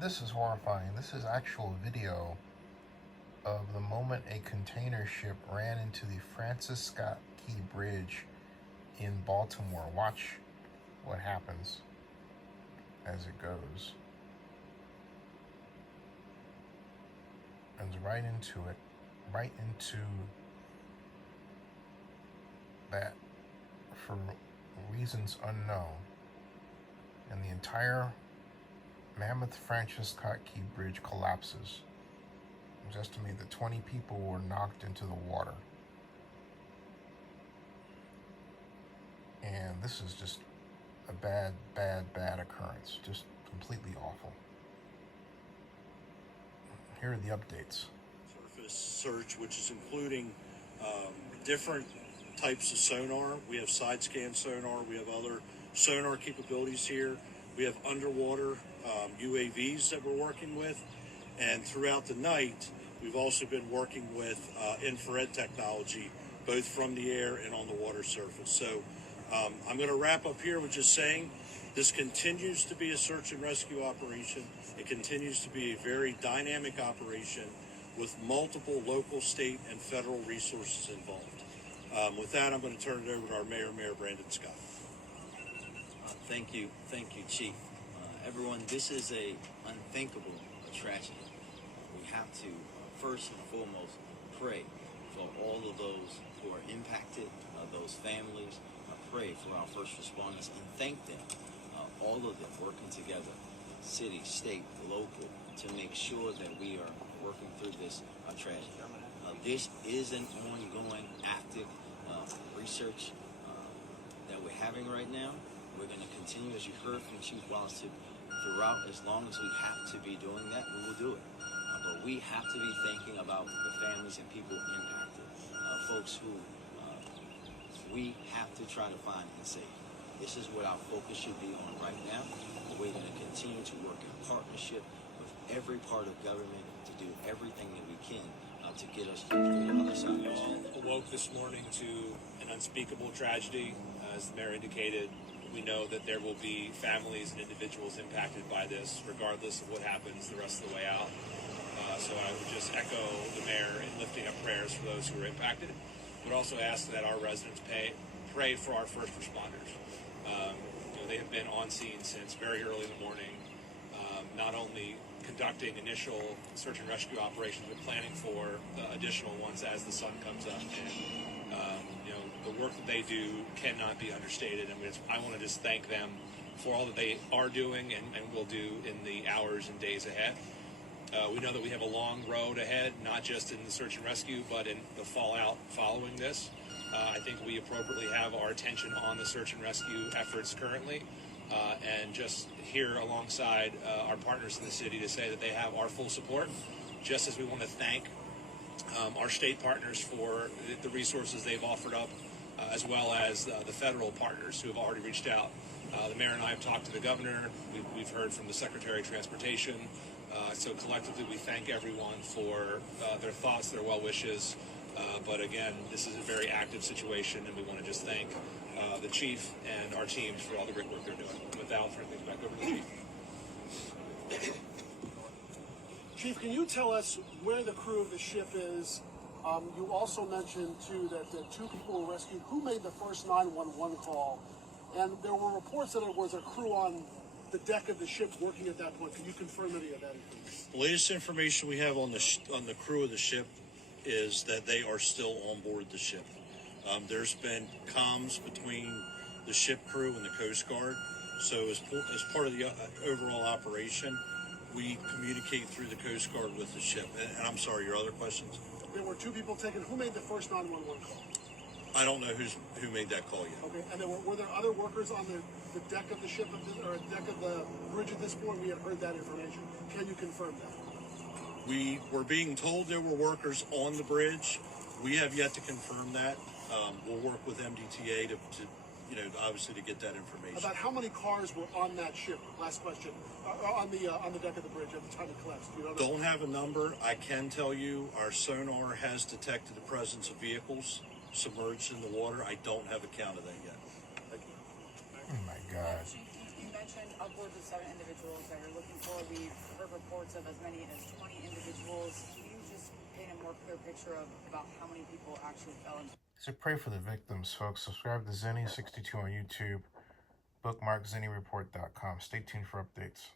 This is horrifying. This is actual video of the moment a container ship ran into the Francis Scott Key Bridge in Baltimore. Watch what happens as it goes. And right into it, right into that for reasons unknown. And the entire Mammoth Francis Scott Key Bridge collapses. It was estimated that 20 people were knocked into the water. And this is just a bad occurrence. Just completely awful. Here are the updates. Surface search, which is including different types of sonar. We have side scan sonar. We have other sonar capabilities here. We have underwater UAVs that we're working with. And throughout the night, we've also been working with infrared technology, both from the air and on the water surface. So I'm going to wrap up here with just saying this continues to be a search and rescue operation. It continues to be a very dynamic operation with multiple local, state, and federal resources involved. With that, I'm going to turn it over to our Mayor Brandon Scott. Thank you, Chief. Everyone, this is a unthinkable tragedy. We have to first and foremost pray for all of those who are impacted, those families. Pray for our first responders and thank them, all of them working together, city, state, local, to make sure that we are working through this tragedy. This is an ongoing, active research that we're having right now. We're going to continue, as you heard from Chief Wallace, throughout. As long as we have to be doing that, we will do it. But we have to be thinking about the families and people impacted, folks who we have to try to find and save. This is what our focus should be on right now. We're going to continue to work in partnership with every part of government to do everything that we can to get us through the other side. We all awoke this morning to an unspeakable tragedy. As the mayor indicated, we know that there will be families and individuals impacted by this, regardless of what happens the rest of the way out. So I would just echo the mayor in lifting up prayers for those who are impacted, but also ask that our residents pray for our first responders. They have been on scene since very early in the morning, not only conducting initial search and rescue operations, but planning for additional ones as the sun comes up. And the work that they do cannot be understated. I want to just thank them for all that they are doing and will do in the hours and days ahead. We know that we have a long road ahead, not just in the search and rescue, but in the fallout following this. I think we appropriately have our attention on the search and rescue efforts currently, and just here alongside our partners in the city to say that they have our full support, just as we want to thank our state partners for the resources they've offered up, as well as the federal partners who have already reached out. The mayor and I have talked to the governor. We've heard from the Secretary of Transportation. So collectively, we thank everyone for their thoughts, their well wishes. But again, this is a very active situation, and we want to just thank the chief and our teams for all the great work they're doing. With that, I'll turn things back over to the chief. Chief, can you tell us where the crew of the ship is? You also mentioned, too, that the 2 people were rescued. Who made the first 911 call? And there were reports that it was a crew on the deck of the ship working at that point. Can you confirm any of that information? The latest information we have on the crew of the ship is that they are still on board the ship. There's been comms between the ship crew and the Coast Guard. So as part of the overall operation, we communicate through the Coast Guard with the ship. And I'm sorry, your other questions? There were 2 people taken. Who made the first 911 call? I don't know who made that call yet. Okay, and were there other workers on the deck of the ship or deck of the bridge at this point? We had heard that information. Can you confirm that? We were being told there were workers on the bridge. We have yet to confirm that. We'll work with MDTA to obviously to get that information. About how many cars were on that ship? Last question. On the deck of the bridge at the time it collapsed. Do you know? Don't have a number. I can tell you our sonar has detected the presence of vehicles submerged in the water. I don't have a count of that yet. Thank you. Oh my God. You mentioned upwards of 7 individuals that you're looking for. We've heard reports of as many as 20 individuals. Can you just paint a more clear picture of about how many people actually fell into? So pray for the victims, folks. Subscribe to Zenny62 on YouTube. Bookmark ZennyReport.com. Stay tuned for updates.